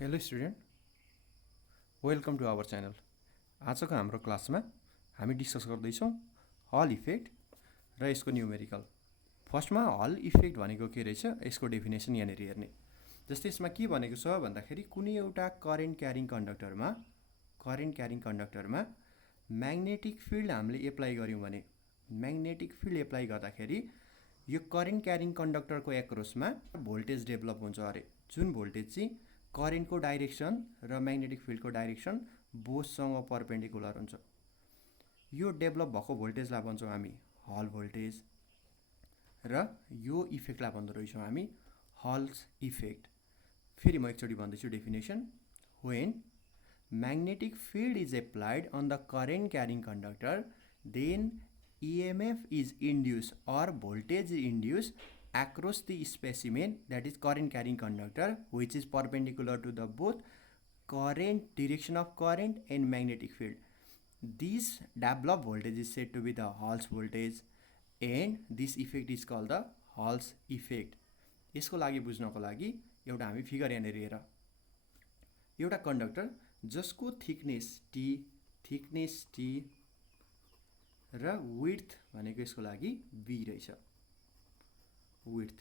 Hello student, welcome to our channel. आजको हाम्रो क्लासमा हामी डिस्कस गर्दैछौँ हल इफेक्ट र यसको न्युमेरिकल। फर्स्टमा हल इफेक्ट भनेको के रहेछ, यसको डेफिनेसन यहाँनिर हेर्ने। जस्तै यसमा के भनेको छ भन्दाखेरि कुनै एउटा करेन्ट क्यारिङ कन्डक्टरमा म्याग्नेटिक फिल्ड हामीले एप्लाई गऱ्यौँ भने म्याग्नेटिक फिल्ड एप्लाई गर्दाखेरि यो करेन्ट क्यारिङ कन्डक्टरको एक्रसमा भोल्टेज डेभलप हुन्छ अरे, जुन भोल्टेज चाहिँ करेन्टको डाइरेक्सन र म्याग्नेटिक फिल्डको डाइरेक्सन बोथसँग परपेन्डिकुलर हुन्छ। यो डेभलप भएको भोल्टेजलाई भन्छौँ हामी हल भोल्टेज र यो इफेक्टलाई भन्दो रहेछौँ हामी हल्स इफेक्ट। फेरि म एकचोटि भन्दैछु definition. When magnetic field is applied on the current carrying conductor then EMF is induced or voltage is induced across the specimen, that is current carrying conductor, which is perpendicular to the both current direction of current and magnetic field. This developed voltage is said to be the Hall's voltage and this effect is called the Hall's effect. यसको लागि बुझ्नको लागि एउटा हामी figure यहाँनिर हेर। एउटा conductor जसको thickness T र विड्थ भनेको यसको लागि B रहेछ, विड्थ।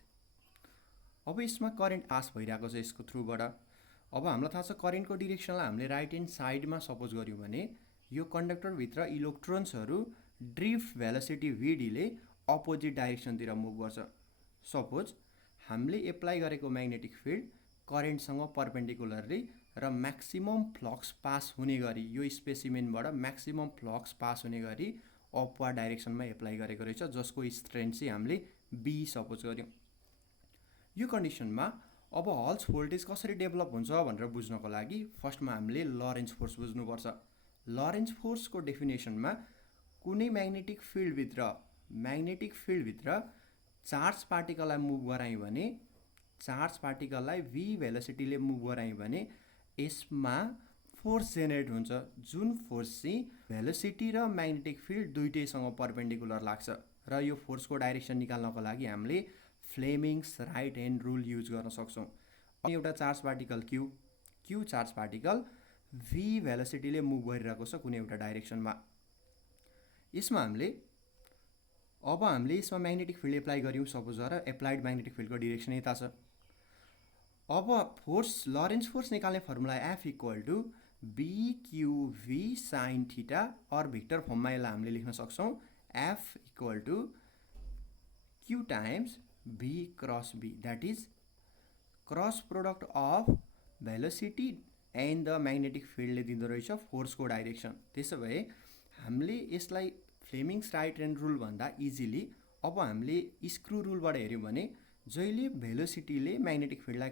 अब यसमा करेन्ट पास भइरहेको छ यसको थ्रुबाट। अब हामीलाई थाहा छ करेन्टको डिरेक्सनलाई हामीले राइट ह्यान्ड साइडमा सपोज गऱ्यौँ भने यो कन्डक्टरभित्र इलेक्ट्रोन्सहरू ड्रिफ्ट भेलोसिटी VDले अपोजिट डाइरेक्सनतिर मुभ गर्छ। सपोज हामीले एप्लाई गरेको म्याग्नेटिक फिल्ड करेन्टसँग परपेन्डिकुलरली र म्याक्सिमम फ्लक्स पास हुने गरी यो स्पेसिमेनबाट म्याक्सिमम फ्लक्स पास हुने गरी अपवार्ड डाइरेक्सनमा एप्लाई गरेको रहेछ, जसको स्ट्रेन्थ चाहिँ हामीले B सपोज गऱ्यौँ। यो कन्डिसनमा अब हल्स भोल्टेज कसरी डेभलप हुन्छ भनेर बुझ्नको लागि फर्स्टमा हामीले लरेन्ज फोर्स बुझ्नुपर्छ। लरेन्ज फोर्सको डेफिनेसनमा कुनै म्याग्नेटिक फिल्डभित्र चार्ज पार्टिकललाई मुभ गरायौँ भने चार्ज पार्टिकललाई V भेलोसिटीले मुभ गरायौँ भने यसमा फोर्स जेनेरेट हुन्छ, जुन फोर्स चाहिँ भेलोसिटी र म्याग्नेटिक फिल्ड दुइटैसँग परपेन्डिकुलर लाग्छ। र यो फोर्सको डाइरेक्सन निकाल्नको लागि हामीले Fleming's right hand rule use गर्न सक्छौँ। एउटा charge particle q charge particle V भेलोसिटीले मुभ गरिरहेको छ कुनै एउटा डाइरेक्सनमा। यसमा हामीले यसमा म्याग्नेटिक फिल्ड एप्लाई गऱ्यौँ सपोज र एप्लाइड म्याग्नेटिक फिल्डको डिरेक्सन यता छ। अब फोर्स लरेन्ज फोर्स निकाल्ने formula F equal to BQV sin theta, और भेक्टर फर्ममा यसलाई हामीले लेख्न सक्छौँ F equal to Q times B cross B, that is cross product of velocity and the magnetic फिल्डले दिँदो रहेछ फोर्सको डाइरेक्सन। त्यसो भए हामीले यसलाई फ्लेमिङ्स राइट ह्यान्ड रुल भन्दा इजिली अब हामीले स्क्रु रुलबाट हेऱ्यौँ भने जहिले भेलोसिटीले म्याग्नेटिक फिल्डलाई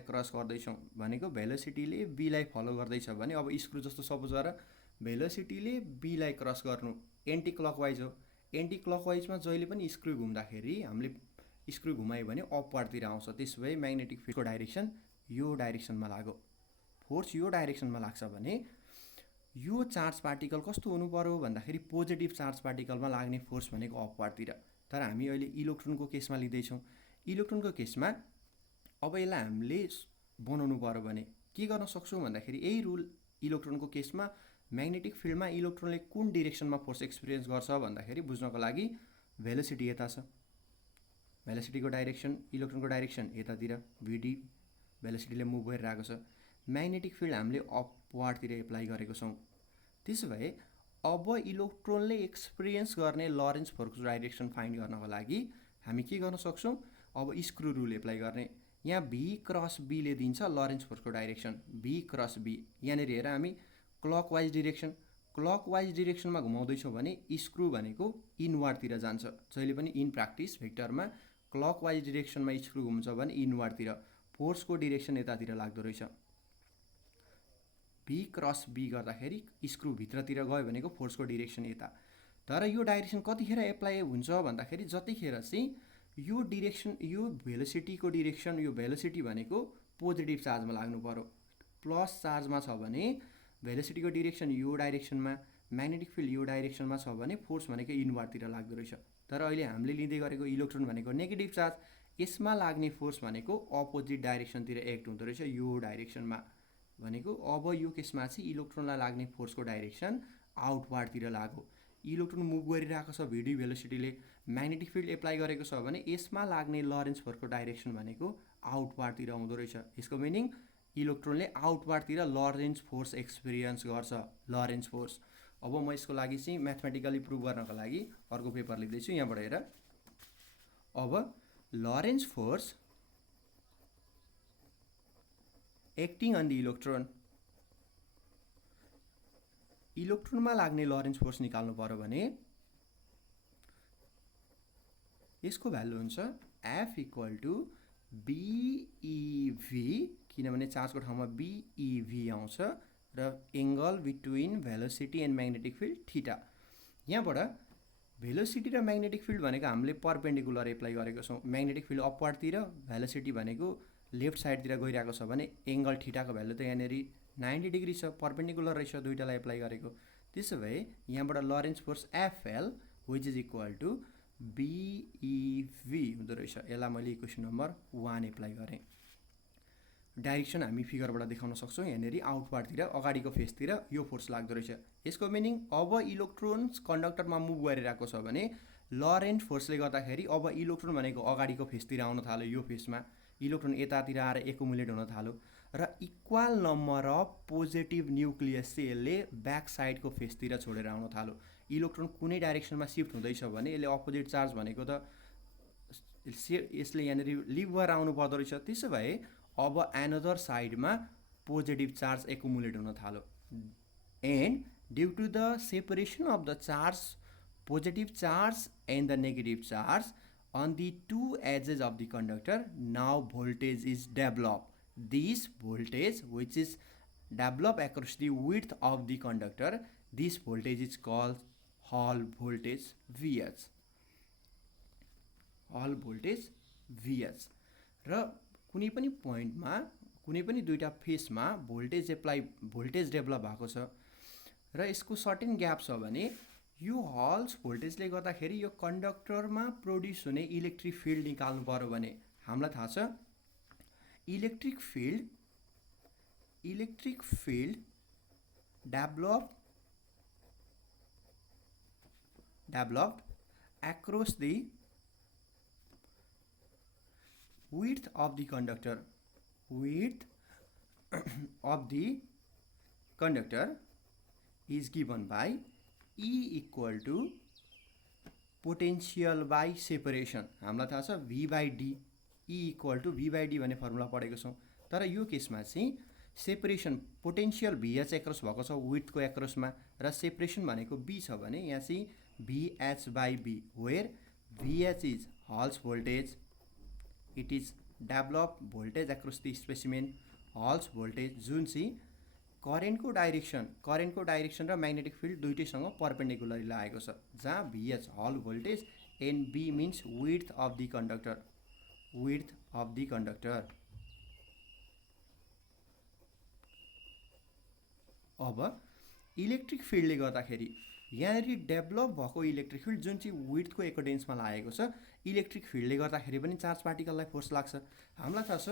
क्रस गर्दैछौँ भनेको भेलोसिटीले बीलाई फलो गर्दैछ भने अब स्क्रु जस्तो सपोज गरेर भेलोसिटीले बीलाई क्रस गर्नु एन्टी क्लकवाइज हो। एन्टी क्लकवाइजमा जहिले पनि स्क्रु घुम्दाखेरि हामीले स्क्रु घुमायो भने अपवार्डतिर आउँछ। त्यसो भए म्याग्नेटिक फिल्डको डाइरेक्सन यो डाइरेक्सनमा लाग्यो, फोर्स यो डाइरेक्सनमा लाग्छ भने यो चार्ज पार्टिकल कस्तो हुनु पर्यो भन्दाखेरि पोजिटिभ चार्ज पार्टिकलमा लाग्ने फोर्स भनेको अपवार्डतिर। तर हामी अहिले इलेक्ट्रोनको केसमा लिँदैछौँ। इलेक्ट्रोनको केसमा अब यसलाई हामीले बनाउनु पर्यो भने के गर्न सक्छौँ भन्दाखेरि यही रुल इलेक्ट्रोनको केसमा म्याग्नेटिक फिल्डमा इलेक्ट्रोनले कुन डिरेक्सनमा फोर्स एक्सपिरियन्स गर्छ भन्दाखेरि बुझ्नको लागि भेलोसिटी यता छ, भेलोसिटीको डाइरेक्सन इलेक्ट्रोनको डाइरेक्सन यतातिर VD भेलोसिटीले मुभ गरिरहेको छ, म्याग्नेटिक फिल्ड हामीले अपवार्डतिर एप्लाई गरेको छौँ। त्यसो भए अब इलेक्ट्रोनले एक्सपिरियन्स गर्ने लरेन्ज फोर्सको डाइरेक्सन फाइन्ड गर्नको लागि हामी के गर्न सक्छौँ, अब स्क्रु रुल एप्लाई गर्ने। यहाँ B क्रस B ले दिन्छ लरेन्ज फोर्सको डाइरेक्सन B क्रस B। यहाँनिर हेर हामी क्लकवाइज डिरेक्सनमा घुमाउँदैछौँ भने स्क्रु भनेको इनवार्डतिर जान्छ। जहिले पनि इन प्र्याक्टिस भेक्टरमा क्लकवाइज डिरेक्सनमा स्क्रु घुम्छ भने इनवार्डतिर, फोर्सको डिरेक्सन यतातिर लाग्दो रहेछ। B क्रस B गर्दाखेरि स्क्रु भित्रतिर गयो भनेको फोर्सको डिरेक्सन यता। तर यो डाइरेक्सन कतिखेर एप्लाई हुन्छ भन्दाखेरि जतिखेर चाहिँ यो डिरेक्सन यो भेलोसिटीको डिरेक्सन यो भेलोसिटी भनेको पोजिटिभ चार्जमा लाग्नु पर्यो। प्लस चार्जमा छ भने भेलोसिटीको डिरेक्सन यो डाइरेक्सनमा, म्याग्नेटिक फिल्ड यो डाइरेक्सनमा छ भने फोर्स भनेको इनवार्डतिर लाग्दो रहेछ। तर अहिले हामीले लिँदै गरेको इलेक्ट्रोन भनेको नेगेटिभ चार्ज, यसमा लाग्ने फोर्स भनेको अपोजिट डाइरेक्सनतिर एक्ट हुँदो रहेछ, यो डाइरेक्सनमा भनेको। अब यो केसमा चाहिँ इलेक्ट्रोनलाई लाग्ने फोर्सको डाइरेक्सन आउटवार्डतिर लाग्यो। इलेक्ट्रोन मुभ गरिरहेको छ भिडी भेलोसिटीले, म्याग्नेटिक फिल्ड एप्लाई गरेको छ भने यसमा लाग्ने लरेन्स फोर्सको डाइरेक्सन भनेको आउटवार्डतिर आउँदो रहेछ। यसको मिनिङ इलेक्ट्रोनले आउटवार्डतिर लरेन्स फोर्स एक्सपिरियन्स गर्छ, लरेन्स फोर्स। अब म यसको लागि चाहिँ म्याथमेटिकली प्रुभ गर्नको लागि अर्को पेपर लेख्दैछु, यहाँबाट हेर। अब Lorentz force acting on the electron, इलेक्ट्रोनमा लाग्ने लरेन्स फोर्स निकाल्नु पर्यो भने यसको भ्यालु हुन्छ F इक्वल टु BeV, किनभने चार्जको ठाउँमा BeV आउँछ, र angle between velocity and magnetic field theta. यहाँबाट भेलोसिटी र म्याग्नेटिक फिल्ड भनेको हामीले परपेन्डिकुलर एप्लाई गरेको छौँ। म्याग्नेटिक फिल्ड अपवार्डतिर, भेलोसिटी भनेको लेफ्ट साइडतिर गइरहेको छ भने एङ्गल थीटाको भ्यालु त यहाँनिर 90 डिग्री छ, परपेन्डिकुलर रहेछ, दुईटालाई एप्लाई गरेको। त्यसो भए यहाँबाट Lorentz force FL which is equal to BeV हुँदो रहेछ। यसलाई मैले इक्वेसन नम्बर 1 एप्लाई गरेँ। डाइरेक्सन हामी फिगरबाट देखाउन सक्छौँ। यहाँनिर आउटवार्डतिर, अगाडिको फेसतिर यो फोर्स लाग्दो रहेछ। यसको मिनिङ अब इलेक्ट्रोन्स कन्डक्टरमा मुभ गरिरहेको छ भने लरेन्स फोर्सले गर्दाखेरि अब इलेक्ट्रोन भनेको अगाडिको फेसतिर आउन थाल्यो, यो फेसमा इलेक्ट्रोन यतातिर आएर एकुमुलेट हुन थाल्यो, र equal number of positive nucleus चाहिँ यसले ब्याक साइडको फेसतिर छोडेर आउन थाल्यो। इलेक्ट्रोन कुनै डाइरेक्सनमा सिफ्ट हुँदैछ भने यसले अपोजिट चार्ज भनेको त यसले यहाँनिर लिभ गरेर आउनु पर्दो रहेछ। त्यसो भए अब एनदर साइडमा पोजिटिभ चार्ज एकुमुलेट हुन थाल्यो, and due to the separation of the charge, positive charge and the negative charge on the two edges of the conductor, now voltage is developed. This voltage which is developed across the width of the conductor, this voltage is called Hall voltage VH. Hall voltage VH. र कुनै पनि पोइन्टमा, कुनै पनि दुईटा फेसमा voltage develop भएको छ र यसको सर्टेन ग्याप छ भने यो हल्स भोल्टेजले गर्दाखेरि यो कन्डक्टरमा प्रोड्युस हुने इलेक्ट्रिक फिल्ड निकाल्नु पर्यो भने हामीलाई थाहा छ electric field developed across the width of the conductor, is given by E equal to potential by separation. हामीलाई थाहा छ V by D, E equal to V by D भन्ने फर्मुला पढेको छौँ। तर यो केसमा चाहिँ सेपरेसन पोटेन्सियल VH एक्रोस भएको छ विथको एक्रोसमा, र सेपरेसन भनेको B छ भने यहाँ चाहिँ VH by B, where VH is Hall's voltage, it is develop voltage across the specimen, Hall's voltage जुन चाहिँ करेन्टको डाइरेक्सन र म्याग्नेटिक फिल्ड दुईटैसँग परपेन्डिकुलरली लागेको छ, जहाँ VH Hall voltage and B means width of the conductor, अब इलेक्ट्रिक फिल्डले गर्दाखेरि यहाँनिर डेभलप भएको इलेक्ट्रिक फिल्ड जुन चाहिँ विड्थको एकोडेन्समा लागेको छ, इलेक्ट्रिक फिल्डले गर्दाखेरि पनि चार्ज पार्टिकललाई फोर्स लाग्छ। हामीलाई थाहा छ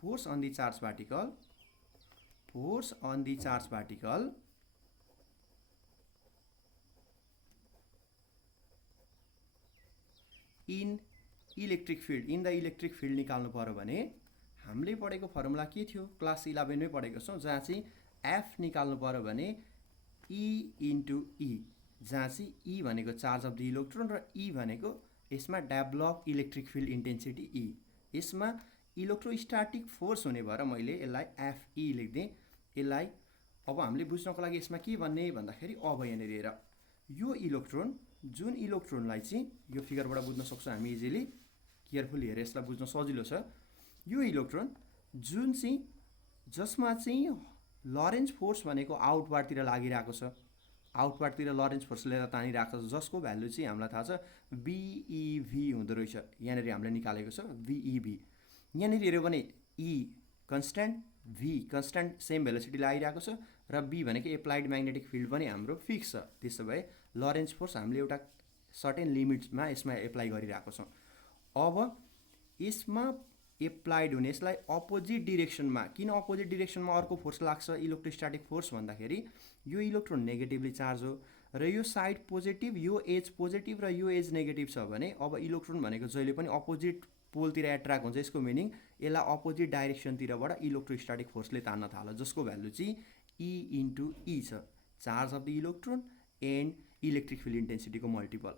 force on the charge particle in electric field निकाल्नु पर्यो भने हामीले पढेको फर्मुला के थियो, क्लास 11 मै पढेको छौँ, जहाँ चाहिँ F निकाल्नु पर्यो भने E into E, जहाँ चाहिँ E भनेको चार्ज अफ द इलेक्ट्रोन र E भनेको यसमा develop electric field intensity E, यसमा इलेक्ट्रोस्ट्याटिक फोर्स हुने भएर मैले यसलाई FE लेख्देँ। यसलाई अब हामीले बुझ्नको लागि यसमा के भन्ने भन्दाखेरि अब यहाँनिर हेर, यो इलेक्ट्रोन जुन इलेक्ट्रोनलाई चाहिँ यो फिगरबाट बुझ्न सक्छौँ हामी इजिली, केयरफुली हेरेर यसलाई बुझ्न सजिलो छ। यो इलेक्ट्रोन जुन चाहिँ जसमा चाहिँ लरेन्स फोर्स भनेको आउटवार्डतिर लागिरहेको छ, आउटवार्डतिर लरेन्स फोर्स लिएर तानिरहेको छ, जसको भ्यालु चाहिँ हामीलाई थाहा छ BeV हुँदो रहेछ। यहाँनिर हामीले निकालेको छ VeV। यहाँनिर हेऱ्यो भने E constant, V constant same भेलोसिटीले आइरहेको छ, र B भनेको एप्लाइड म्याग्नेटिक फिल्ड पनि हाम्रो फिक्स छ। त्यसो भए लरेन्स फोर्स हामीले एउटा सर्टेन लिमिट्समा यसमा एप्लाई गरिरहेको छौँ। अब यसमा एप्लाइड हुने यसलाई अपोजिट डिरेक्सनमा, किन अपोजिट डिरेक्सनमा अर्को फोर्स लाग्छ इलेक्ट्रोस्ट्याटिक फोर्स भन्दाखेरि यो इलेक्ट्रोन नेगेटिभली चार्ज हो र यो साइड पोजिटिभ, यो एज पोजिटिभ र यो एज नेगेटिभ छ भने अब इलेक्ट्रोन भनेको जहिले पनि अपोजिट पोलतिर एट्र्याक्ट हुन्छ। यसको मिनिङ यसलाई अपोजिट डाइरेक्सनतिरबाट इलेक्ट्रोस्ट्याटिक फोर्सले तान्न थाल्छ, जसको भ्यालु चाहिँ E इन्टु E छ, charge of the electron and electric field इन्टेन्सिटीको मल्टिपल।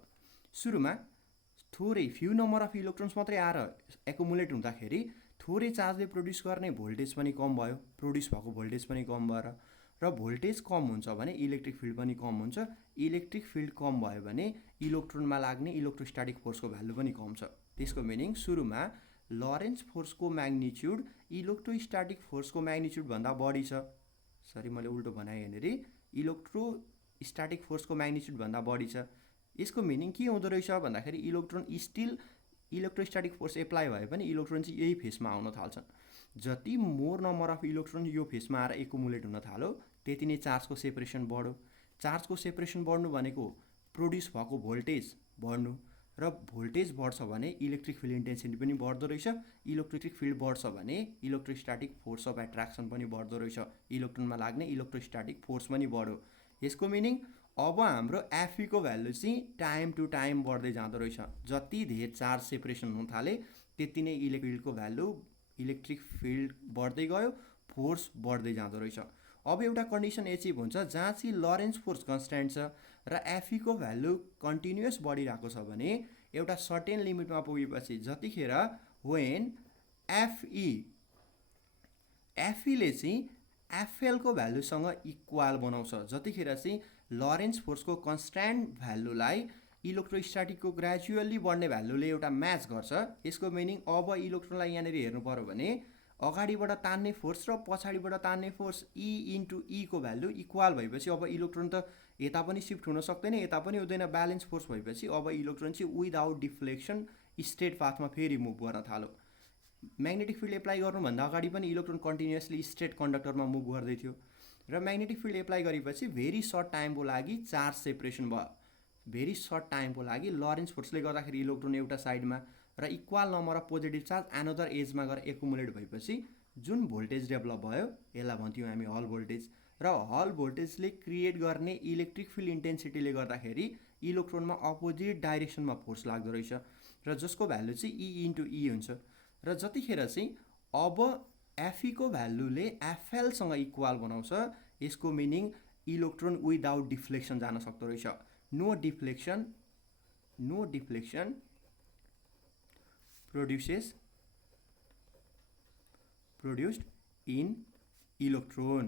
सुरुमा थोरै फ्यु नम्बर अफ इलेक्ट्रोन्स मात्रै आएर एकुमुलेट हुँदाखेरि थोरै चार्जले प्रड्युस गर्ने भोल्टेज पनि कम भयो, प्रड्युस भएको भोल्टेज पनि कम भएर, र भोल्टेज कम हुन्छ भने इलेक्ट्रिक फिल्ड पनि कम हुन्छ। इलेक्ट्रिक फिल्ड कम भयो भने इलेक्ट्रोनमा लाग्ने इलेक्ट्रोस्ट्याटिक फोर्सको भ्यालु पनि कम छ। त्यसको मिनिङ सुरुमा लरेन्ज फोर्सको म्याग्निट्युड इलेक्ट्रोस्ट्याटिक फोर्सको म्याग्निट्युडभन्दा बढी छ। सरी, मैले उल्टो बनाएँ यहाँनिर, इलेक्ट्रोस्ट्याटिक फोर्सको म्याग्निट्युडभन्दा बढी छ। यसको मिनिङ के हुँदो रहेछ भन्दाखेरि electron still electrostatic force apply भए पनि इलेक्ट्रोन चाहिँ यही फेसमा आउन थाल्छन्। जति मोर नम्बर अफ इलेक्ट्रोन यो फेसमा आएर एकुमुलेट हुन थाल्यो त्यति नै चार्जको सेपरेसन बढ्यो। चार्जको सेपरेसन बढ्नु भनेको प्रड्युस भएको भोल्टेज बढ्नु, र भोल्टेज बढ्छ भने इलेक्ट्रिक फिल्ड इन्टेन्सिटी पनि बढ्दो रहेछ। इलेक्ट्रिक फिल्ड बढ्छ भने इलेक्ट्रोस्ट्याटिक फोर्स अफ एट्र्याक्सन पनि बढ्दो रहेछ, इलेक्ट्रोनमा लाग्ने इलेक्ट्रोस्ट्याटिक फोर्स पनि बढ्यो। यसको मिनिङ अब हाम्रो एफईको भ्यालु चाहिँ टाइम टु टाइम बढ्दै जाँदो रहेछ। जति धेरै चार्ज सेपरेसन हुन थाले त्यति नै इलेक्ट्रिक फिल्ड बढ्दै गयो, फोर्स बढ्दै जाँदो रहेछ। अब एउटा कन्डिसन एचिभ हुन्छ जहाँ चाहिँ लरेन्ज फोर्स कन्स्ट्यान्ट छ र एफईको भ्यालु कन्टिन्युअस बढिरहेको छ भने एउटा सर्टेन लिमिटमा पुगेपछि जतिखेर वेन एफईले चाहिँ एफएलको भ्यालुसँग इक्वल बनाउँछ, जतिखेर चाहिँ लरेन्ज फोर्सको कन्स्ट्यान्ट भ्यालुलाई इलेक्ट्रोस्ट्याटिकको ग्रेजुअली बढ्ने भ्यालुले एउटा म्याच गर्छ। यसको मिनिङ अब इलेक्ट्रोनलाई यहाँनिर हेर्नु पर्यो भने अगाडिबाट तान्ने फोर्स र पछाडिबाट तान्ने फोर्स E इन्टु E को भ्यालु इक्वल भएपछि अब इलेक्ट्रोन त यता पनि सिफ्ट हुन सक्दैन, यता पनि हुँदैन, ब्यालेन्स फोर्स भएपछि अब इलेक्ट्रोन चाहिँ विदाउट डिफ्लेक्सन स्ट्रेट पाथमा फेरि मुभ गर्न थाल्यो। म्याग्नेटिक फिल्ड एप्लाई गर्नुभन्दा अगाडि पनि इलेक्ट्रोन कन्टिन्युअसली स्ट्रेट कन्डक्टरमा मुभ गर्दै थियो र म्याग्नेटिक फिल्ड एप्लाई गरेपछि भेरी सर्ट टाइमको लागि चार्ज सेपरेसन भयो। भेरी सर्ट टाइमको लागि लरेन्ज फोर्सले गर्दाखेरि इलेक्ट्रोन एउटा साइडमा र equal number of positive charge another एजमा गएर एकुमुलेट भएपछि जुन भोल्टेज डेभलप भयो यसलाई भन्थ्यौँ हामी हल भोल्टेज। र हल भोल्टेजले क्रिएट गर्ने इलेक्ट्रिक फिल्ड इन्टेन्सिटीले गर्दाखेरि इलेक्ट्रोनमा अपोजिट डाइरेक्सनमा फोर्स लाग्दो रहेछ र जसको भ्यालु चाहिँ E इन्टु E हुन्छ। र जतिखेर चाहिँ अब एफईको भ्यालुले एफएलसँग इक्वल बनाउँछ, यसको मिनिङ इलेक्ट्रोन विदाउट डिफ्लेक्सन जान सक्दो रहेछ। No deflection produced in electron.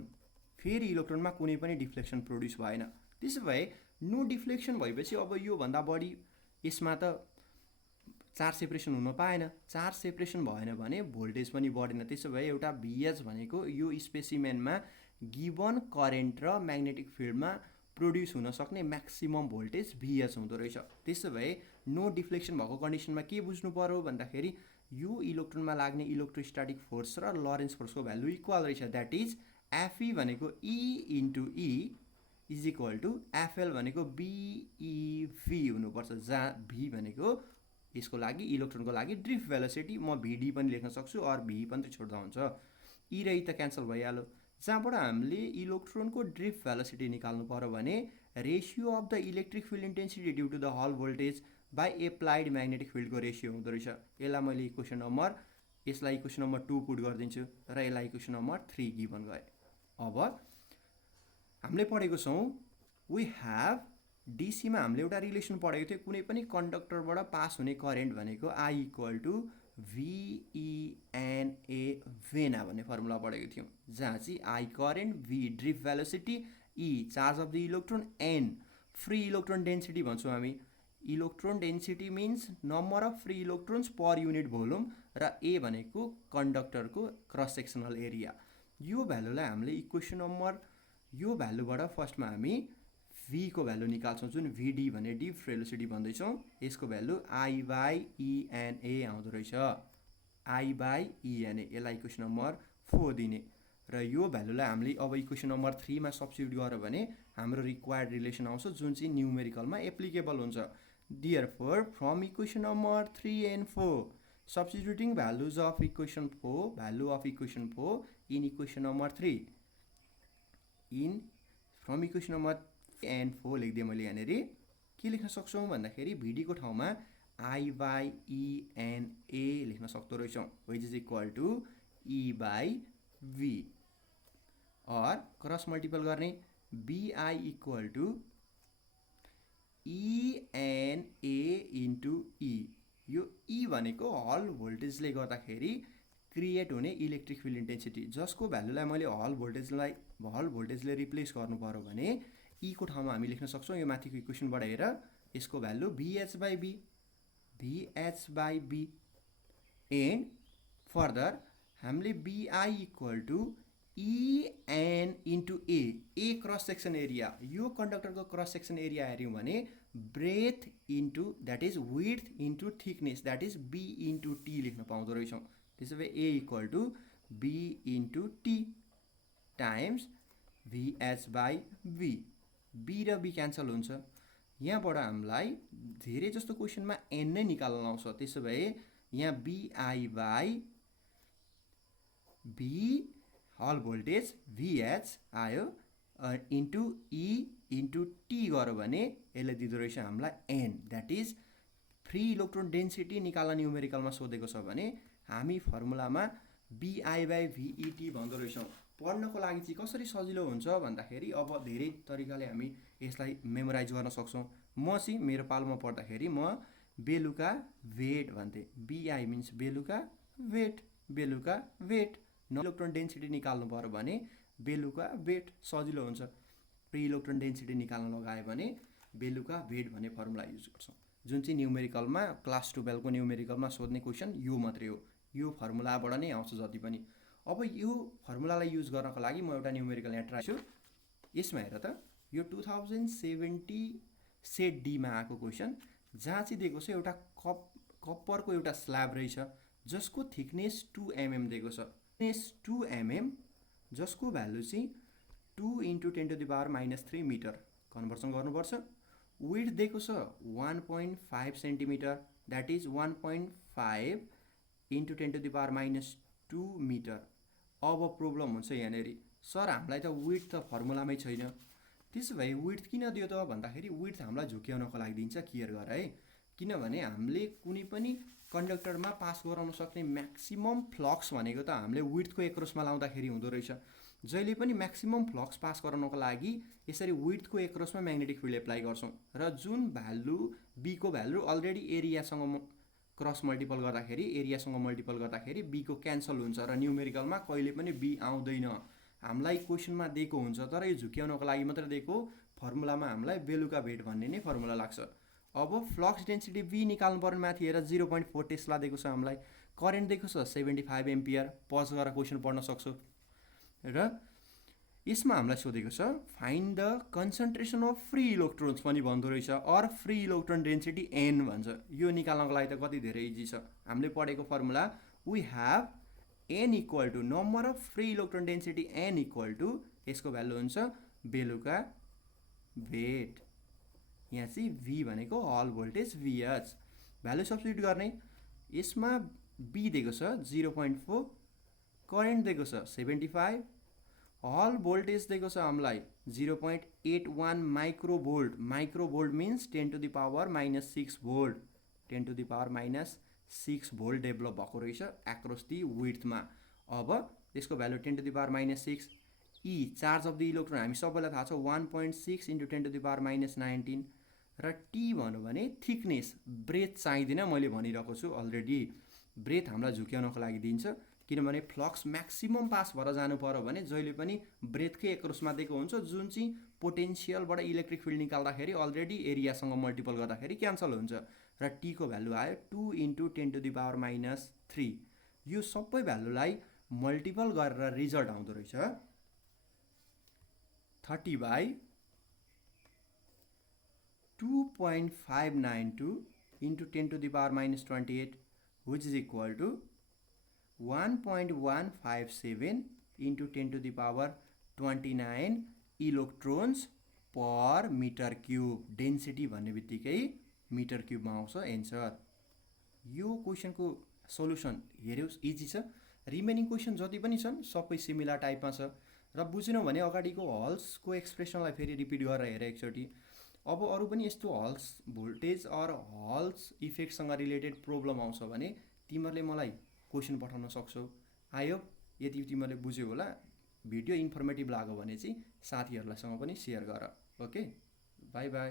फेरि इलेक्ट्रोनमा कुनै पनि डिफ्लेक्सन प्रोड्युस भएन। त्यसो भए नो डिफ्लेक्सन भएपछि अब योभन्दा बढी यसमा त चार्ज सेपरेसन हुन पाएन। चार्ज सेपरेसन भएन भने भोल्टेज पनि बढेन। त्यसो भए एउटा VH भनेको यो स्पेसिमेनमा गिवन करेन्ट र म्याग्नेटिक फिल्डमा प्रोड्युस हुन सक्ने म्याक्सिमम भोल्टेज VH हुँदो रहेछ। त्यसो भए नो डिफ्लेक्सन भएको कन्डिसनमा के बुझ्नु पर्यो भन्दाखेरि यो इलेक्ट्रोनमा लाग्ने इलेक्ट्रोस्ट्याटिक फोर्स र लरेन्ज फोर्सको भ्यालु इक्वल रहेछ। द्याट इज एफई भनेको E into E is equal to FL भनेको BEV हुनुपर्छ, जहाँ V भनेको यसको लागि इलेक्ट्रोनको लागि ड्रिफ्ट भेलोसिटी, म VD पनि लेख्न सक्छु अर VE पनि छोड्दा हुन्छ। E र E त क्यान्सल भइहाल्यो। जहाँबाट हामीले इलेक्ट्रोनको ड्रिफ्ट भेलोसिटी निकाल्नु पर्यो भने ratio of the electric field intensity due to the Hall voltage by applied magnetic फिल्डको रेसियो हुँदो रहेछ। यसलाई मैले यसलाई इक्वेसन नम्बर 2 पुट गरिदिन्छु र यसलाई इक्वेसन नम्बर 3 गिभन गए। अब हामीले पढेको छौँ वी हेभ डिसीमा हामीले एउटा रिलेसन पढेको थियो, कुनै पनि कन्डक्टरबाट पास हुने करेन्ट भनेको I इक्वल टु VENA भेना भन्ने फर्मुला पढेको थियौँ, जहाँ चाहिँ I current, V drift velocity, E charge of the electron, N free electron density भन्छौँ हामी। Electron density means number of free electrons per unit volume र A भनेको कन्डक्टरको क्रस सेक्सनल एरिया। यो भ्यालुलाई हामीले इक्वेसन नम्बर यो भ्यालुबाट फर्स्टमा हामी V को भ्यालु निकाल्छौँ, जुन VD भने ड्रिफ्ट भेलोसिटी भन्दैछौँ। यसको भ्यालु I/ENA आउँदो रहेछ। I/ENA यसलाई इक्वेसन नम्बर 4 दिने र यो भ्यालुलाई हामीले अब इक्वेसन नम्बर 3 मा सब्स्टिट्युट गर्यो भने हाम्रो रिक्वायर्ड रिलेसन आउँछ, जुन चाहिँ न्युमेरिकलमा एप्लिकेबल हुन्छ। Therefore, from equation number 3 and 4, substituting values of equation 4, value of equation 4 in equation number 3. From equation number 3 and 4 लेख्दै मैले यहाँनेरि के लेख्न सक्छौँ भन्दाखेरि VD को ठाउँमा I by E and A लेख्न सक्दो रहेछौँ, which is equal to E by V. or cross multiple गर्ने BI equal to E and A into E. यो E भनेको हल भोल्टेजले गर्दाखेरि क्रिएट हुने इलेक्ट्रिक फिल्ड इन्टेन्सिटी, जसको भ्यालुलाई मैले हल भोल्टेजले रिप्लेस गर्नु पर्यो भने E को ठाउँमा हामी लेख्न सक्छौँ यो माथिको इक्वेसनबाट हेर, यसको value VH by B and further हामीले BI equal to E and into A cross section area, यो कन्डक्टरको क्रस सेक्सन एरिया हेऱ्यौँ भने breadth into that is width into thickness that is B into T लेख्न पाउँदो रहेछौँ। त्यसो भए A equal to B into T times VH by V। B र B क्यान्सल हुन्छ। यहाँबाट हामीलाई धेरै जस्तो क्वेसनमा N नै निकाल्न आउँछ। त्यसो भए यहाँ BI by B Hall voltage VH आयो इन्टु E इन्टु T गर्यो भने यसले दिँदो रहेछ हामीलाई N, that is free electron density निकाल्न न्युमेरिकलमा सोधेको छ भने हामी फर्मुलामा BI by VET भन्दो रहेछौँ। पढ्नको लागि चाहिँ कसरी सजिलो हुन्छ भन्दाखेरि अब धेरै तरिकाले हामी यसलाई मेमोराइज गर्न सक्छौँ। म चाहिँ मेरो पालोमा पढ्दाखेरि म बेलुका वेट भन्थेँ। BI मिन्स बेलुका वेट इलेक्ट्रोन डेन्सिटी निकाल्नु पर्यो भने बेलुका वेट सजिलो हुन्छ। प्री इलेक्ट्रोन डेन्सिटी निकाल्न लगायो भने बेलुका वेट भन्ने फर्मुला युज गर्छौँ, जुन चाहिँ न्युमेरिकलमा क्लास 12 को न्युमेरिकलमा सोध्ने क्वेसन यो मात्रै हो। यो फर्मुलाबाट नै आउँछ जति पनि। अब यो फर्मुलालाई युज गर्नको लागि म एउटा न्युमेरिकल यहाँ ट्राई छु। यसमा हेर त, यो 2070 सेट डी मा आएको क्वेसन, जहाँ चाहिँ दिएको छ एउटा कप्परको एउटा स्ल्याब रहेछ जसको थिकनेस 2 mm दिएको छ। थिकनेस 2 mm जसको भ्यालु चाहिँ 2 × 10⁻³ मिटर कन्भर्सन गर्नुपर्छ। विड्थ दिएको छ 1.5 सेन्टिमिटर द्याट इज 1.5 × 10⁻² मिटर। अब प्रब्लम हुन्छ यहाँनेरि, सर हामीलाई त विड्थ त फर्मुलामै छैन। त्यसो भए विड्थ किन दियो त भन्दाखेरि विड्थ हामीलाई झुक्याउनको लागि दिन्छ, क्लियर गर है। किनभने हामीले कुनै पनि कन्डक्टरमा पास गराउन सक्ने म्याक्सिमम फ्लक्स भनेको त हामीले विड्थको एक्रसमा लाउँदाखेरि हुँदो रहेछ। जहिले पनि म्याक्सिमम फ्लक्स पास गराउनको लागि यसरी विड्थको एक्रसमा म्याग्नेटिक फिल्ड एप्लाई गर्छौँ र जुन भ्यालु B को भ्यालु अलरेडी एरियासँग क्रस मल्टिपल गर्दाखेरि एरियासँग मल्टिपल गर्दाखेरि B को क्यान्सल हुन्छ र न्युमेरिकलमा कहिले पनि B आउँदैन। हामीलाई क्वेसनमा दिएको हुन्छ तर यो झुक्याउनको लागि मात्र दिएको, फर्मुलामा हामीलाई बेलुका वेट भन्ने नै फर्मुला लाग्छ। अब फ्लक्स डेन्सिटी B निकाल्नु पर्ने माथि हेर 0.4 टेस्ला दिएको छ हामीलाई, करेन्ट दिएको छ 75 एम्पियर। पज गरेर क्वेसन पढ्न सक्छौ। र यसमा हामीलाई सोधेको छ find the concentration of free electrons पनि भन्दो रहेछ, or free electron density N भन्छ। यो निकाल्नको लागि त कति धेरै इजी छ। हामीले पढेको formula we have N equal to number of free electron density N equal to यसको भ्यालु हुन्छ बेलुका वेट। यहाँ चाहिँ V भनेको Hall voltage VH, value substitute गर्ने। यसमा B दिएको छ 0.4, करेन्ट दिएको छ 75, हल भोल्टेज दिएको छ हामीलाई 0.81 माइक्रोभोल्ट। माइक्रोभोल्ट मिन्स 10⁻⁻6 भोल्ट, 10⁻⁻6 भोल्ट डेभलप भएको रहेछ एक्रस दि विड्थमा। अब यसको value 10⁻⁻6। E charge of the electron हामी सबैलाई थाहा छ 1.6 × 10⁻⁻19 र T भन्यो भने थिकनेस, ब्रेथ चाहिँदैन, मैले भनिरहेको छु अलरेडी। ब्रेथ हामीलाई झुक्याउनको लागि दिन्छ, किनभने फ्लक्स म्याक्सिमम पास भएर जानु पर्यो भने जहिले पनि ब्रेथकै एक्रसमा दिएको हुन्छ, जुन चाहिँ पोटेन्सियलबाट इलेक्ट्रिक फिल्ड निकाल्दाखेरि अलरेडी एरियासँग मल्टिपल गर्दाखेरि क्यान्सल हुन्छ। र T को भ्यालु आयो 2 × 10⁻³ यो सबै भ्यालुलाई मल्टिपल गरेर रिजल्ट आउँदो रहेछ 30/2.592 × 10⁻28 which is equal to 1.157 × 10⁻29 electrons per metre cube. Density भन्ने बित्तिकै मिटर क्युबमा आउँछ एन्सर। यो क्वेसनको सोल्युसन हेर्योस् इजी छ। रिमेनिङ क्वेसन जति पनि छन् सबै सिमिलर टाइपमा छ। र बुझेनौ भने अगाडिको हल्सको एक्सप्रेसनलाई फेरि रिपिट गरेर हेर एकचोटि। अब अरू पनि यस्तो हल्स भोल्टेज अर हल्स इफेक्टसँग रिलेटेड प्रब्लम आउँछ भने तिमीहरूले मलाई क्वेसन पठाउन सक्छौ। आई होप यदि तिमीहरूले बुझ्यौ होला। भिडियो इन्फर्मेटिभ लाग्यो भने चाहिँ साथीहरूलाईसँग पनि सेयर गर। Okay, by by.